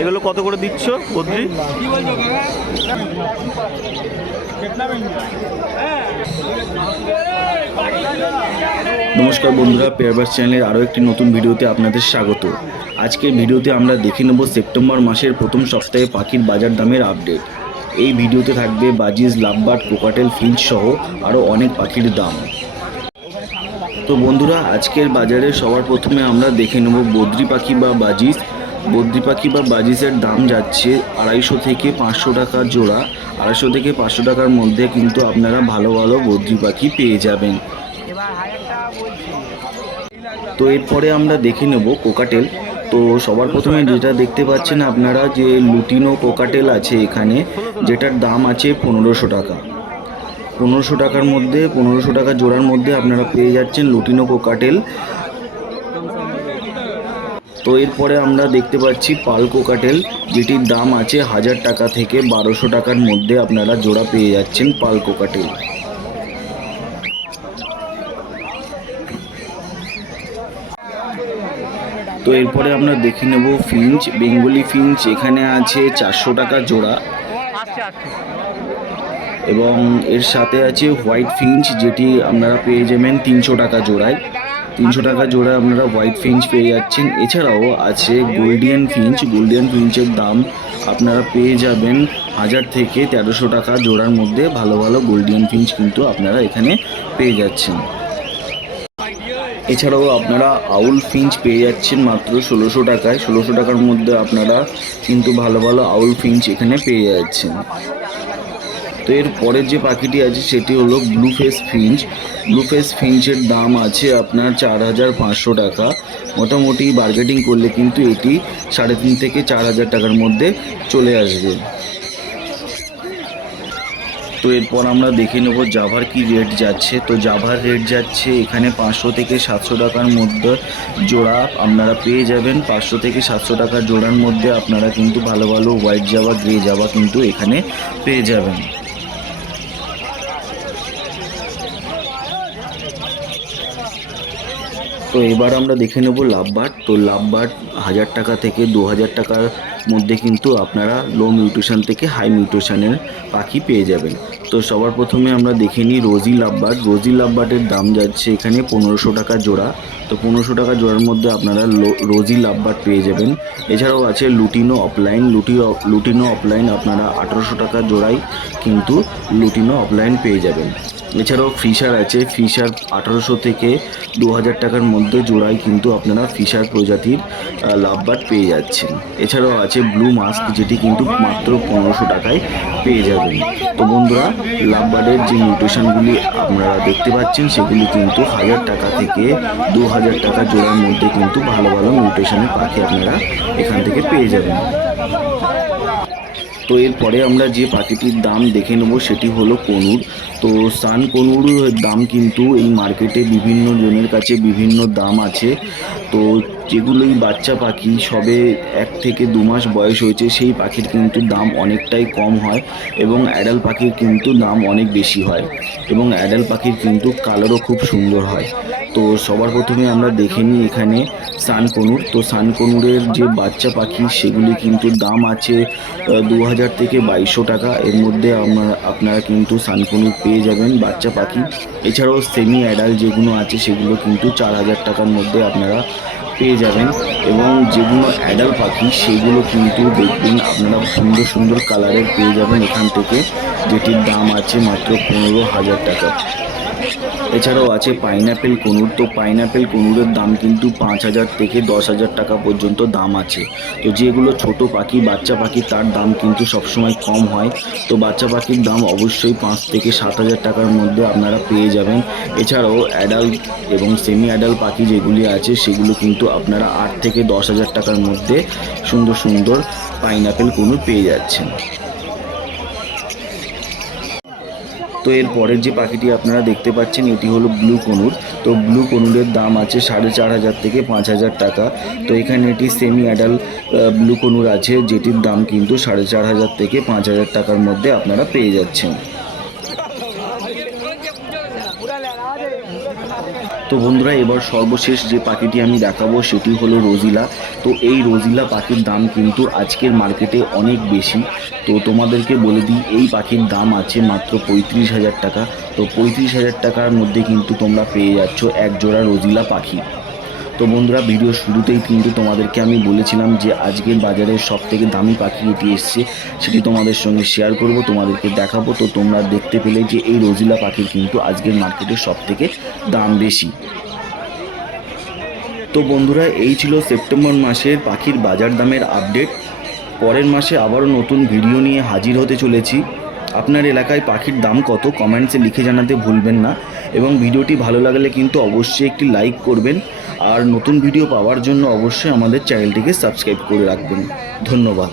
এগুলো কত করে দিচ্ছ, বদ্রি? নমস্কার বন্ধুরা পেয়ারবাস চ্যানেলের আরও একটি নতুন ভিডিওতে আপনাদের স্বাগত। আজকের ভিডিওতে আমরা দেখে নেব সেপ্টেম্বর মাসের প্রথম সপ্তাহে পাখির বাজার দামের আপডেট এই ভিডিওতে থাকবে বাজিজ, লাভবার্ড, কোকাটেল, ফিঞ্চ সহ আরও অনেক পাখির দাম। তো বন্ধুরা, আজকের বাজারে সবার প্রথমে আমরা দেখে নেব বদ্রি পাখি বা বাজিস। বদ্রি পাখি বা বাজিসের দাম যাচ্ছে আড়াইশো থেকে পাঁচশো টাকা জোড়া। আড়াইশো থেকে পাঁচশো টাকার মধ্যে কিন্তু আপনারা ভালো ভালো বদ্রি পাখি পেয়ে যাবেন। তো এরপরে আমরা দেখে নেব কোকাটেল। তো সবার প্রথমে যেটা দেখতে পাচ্ছেন আপনারা যে লুটিনো কোকাটেল আছে এখানে, যেটার দাম আছে পনেরোশো টাকা। পনেরোশো টাকার মধ্যে, পনেরোশো টাকা জোড়ার মধ্যে আপনারা পেয়ে যাচ্ছেন লুটিনো কোকাটেল তো এরপরে আমরা দেখতে পাচ্ছি পাল কোকাটেল যেটির দাম আছে হাজার টাকা থেকে বারোশো টাকার মধ্যে আপনারা জোড়া পেয়ে যাচ্ছেন পাল কোকাটেল তো এরপরে আমরা দেখে নেব ফিঞ্চ, বেঙ্গলি ফিঞ্চ, এখানে আছে চারশো টাকা জোড়া। এবং এর সাথে আছে হোয়াইট ফিঞ্চ যেটি আপনারা পেয়ে যাবেন তিনশো টাকা জোড়ায়। তিনশো টাকা জোড়ায় আপনারা হোয়াইট ফিঞ্চ পেয়ে যাচ্ছেন। এছাড়াও আছে গোল্ডিয়ান ফিঞ্চ গোল্ডিয়ান ফিঞ্চের দাম আপনারা পেয়ে যাবেন হাজার থেকে তেরোশো টাকা জোড়ার মধ্যে। ভালো ভালো গোল্ডিয়ান ফিঞ্চ কিন্তু আপনারা এখানে পেয়ে যাচ্ছেন। এছাড়াও আপনারা আউল ফিঞ্চ পেয়ে যাচ্ছেন মাত্র ষোলোশো টাকায়। ষোলোশো টাকার মধ্যে আপনারা কিন্তু ভালো ভালো আউল ফিঞ্চ এখানে পেয়ে যাচ্ছেন। তো এর পরের যে পাখিটি আছে, সেটি হলো blue face finch blue face ফিঞ্চের দাম আছে আপনার চার হাজার পাঁচশো টাকা। মোটামুটি বার্গেটিং করলে কিন্তু এটি সাড়ে তিন থেকে চার হাজার টাকার মধ্যে চলে আসবে। তো এরপর আমরা দেখে নেব জাভার কি রেট যাচ্ছে। তো জাভার রেট যাচ্ছে এখানে পাঁচশো থেকে সাতশো টাকার মধ্যে জোড়া আপনারা পেয়ে যাবেন। পাঁচশো থেকে সাতশো টাকার জোড়ার মধ্যে আপনারা কিন্তু ভালো ভালো হোয়াইট জাভা গ্রে জাভা কিন্তু এখানে পেয়ে যাবেন। তো এবার আমরা দেখে নেব লাভবার্ড তো লাভবার্ড হাজার টাকা থেকে দু হাজার টাকার মধ্যে কিন্তু আপনারা লো মিউটেশন থেকে হাই মিউটেশনের পাখি পেয়ে যাবেন। তো সবার প্রথমে আমরা দেখে নিই রোজি লাভবার্ড রোজি লাভবার্ডের দাম যাচ্ছে এখানে পনেরোশো টাকা জোড়া। তো পনেরোশো টাকা জোড়ার মধ্যে আপনারা রোজি লাভবার্ড পেয়ে যাবেন। এছাড়াও আছে লুটিনো অফলাইন লুটি, লুটিনো অফলাইন আপনারা আঠারোশো টাকা জোড়ায় কিন্তু লুটিনো অফলাইন পেয়ে যাবেন। এছাড়াও ফিশার আছে। ফিশার আঠারোশো থেকে দু হাজার টাকার মধ্যে জোড়ায় কিন্তু আপনারা ফিশার প্রজাতির আহ, লাভবার্ড পেয়ে যাচ্ছেন। এছাড়াও আছে ব্লু মাস্ক যেটি কিন্তু মাত্র পনেরোশো টাকায় পেয়ে যাবেন। তো বন্ধুরা লাভবার্ডের যে নিউট্রিশনগুলি আপনারা দেখতে পাচ্ছেন সেগুলি কিন্তু হাজার টাকা থেকে দু হাজার টাকা জোড়ার মধ্যে কিন্তু ভালো ভালো নিউট্রিশনের পাখি আপনারা এখান থেকে পেয়ে যাবেন। তো এরপরে আমরা যে পাখিটির দাম দেখে নেব সেটি হলো কনুর। তো সান কনুর দাম কিন্তু এই মার্কেটে বিভিন্ন জনের কাছে বিভিন্ন দাম আছে। তো যেগুলোই বাচ্চা পাখি, সবে এক থেকে দু মাস বয়স হয়েছে, সেই পাখির কিন্তু দাম অনেকটাই কম হয় এবং অ্যাডাল পাখির কিন্তু দাম অনেক বেশি হয় এবং অ্যাডাল পাখির কিন্তু কালারও খুব সুন্দর হয়। তো সবার প্রথমে আমরা দেখে নিই এখানে সানকনুর। তো সানকনুরের যে বাচ্চা পাখি, সেগুলি কিন্তু দাম আছে দু হাজার থেকে বাইশশো টাকা। এর মধ্যে আপনারা আপনারা কিন্তু সানকনুর পেয়ে যাবেন বাচ্চা পাখি। এছাড়াও সেমি অ্যাডাল যেগুলো আছে, সেগুলো কিন্তু চার হাজার টাকার মধ্যে আপনারা পেয়ে যাবেন। এবং যেগুলো অ্যাডাল পাখি, সেগুলো কিন্তু দেখবেন আপনারা সুন্দর সুন্দর কালারের পেয়ে যাবেন এখান থেকে, যেটির দাম আছে মাত্র পনেরো হাজার টাকা। এছাড়াও আছে পাইনাপেল কনুর। তো পাইনাপেল কনুরের দাম কিন্তু পাঁচ হাজার থেকে দশ হাজার টাকা পর্যন্ত দাম আছে। তো যেগুলো ছোট পাখি, বাচ্চা পাখি, তার দাম কিন্তু সবসময় কম হয়। তো বাচ্চা পাখির দাম অবশ্যই পাঁচ থেকে সাত হাজার টাকার মধ্যে আপনারা পেয়ে যাবেন। এছাড়াও অ্যাডাল্ট এবং সেমি অ্যাডাল্ট পাখি যেগুলি আছে, সেগুলো কিন্তু আপনারা আট থেকে দশ হাজার টাকার মধ্যে সুন্দর সুন্দর পাইনাপেল কনুর পেয়ে যাচ্ছেন। তো এর পরের যে পাখিটি আপনারা দেখতে পাচ্ছেন, এটি হলো ব্লু কনুর। তো ব্লু কনুরের দাম আছে সাড়ে চার হাজার থেকে পাঁচ হাজার টাকা। তো এখানে এটি সেমি অ্যাডাল্ট ব্লু কনুর আছে, যেটির দাম কিন্তু সাড়ে চার হাজার থেকে পাঁচ হাজার টাকার মধ্যে আপনারা পেয়ে যাচ্ছেন। তো বন্ধুরা, এবার সর্বশেষ যে পাখিটি আমি দেখাবো সেটি হলো রোজিলা। তো এই রোজিলা পাখির দাম কিন্তু আজকের মার্কেটে অনেক বেশি। তো তোমাদেরকে বলে দিই, এই পাখির দাম আছে মাত্র পঁয়ত্রিশ হাজার টাকা। তো পঁয়ত্রিশ হাজার টাকার মধ্যে কিন্তু তোমরা পেয়ে যাচ্ছ এক জোড়া রোজিলা পাখি। তো বন্ধুরা ভিডিও শুরুতেই কিন্তু তোমাদেরকে আমি বলেছিলাম যে আজকের বাজারে সব থেকে দামি পাখি এটি এসছে, সেটি তোমাদের সঙ্গে শেয়ার করব, তোমাদেরকে দেখাবো। তো তোমরা দেখতে পেলে যে এই রোজিলা পাখির কিন্তু আজকের মার্কেটে সব থেকে দাম বেশি। তো বন্ধুরা, এই ছিল সেপ্টেম্বর মাসের পাখির বাজার দামের আপডেট পরের মাসে আবারও নতুন ভিডিও নিয়ে হাজির হতে চলেছি। আপনার এলাকায় পাখির দাম কত? কমেন্টসে লিখে জানাতে ভুলবেন না এবং ভিডিওটি ভালো লাগলে কিন্তু অবশ্যই একটি লাইক করবেন। আর নতুন ভিডিও পাওয়ার জন্য অবশ্যই আমাদের চ্যানেলটিকে সাবস্ক্রাইব করে রাখবেন। ধন্যবাদ।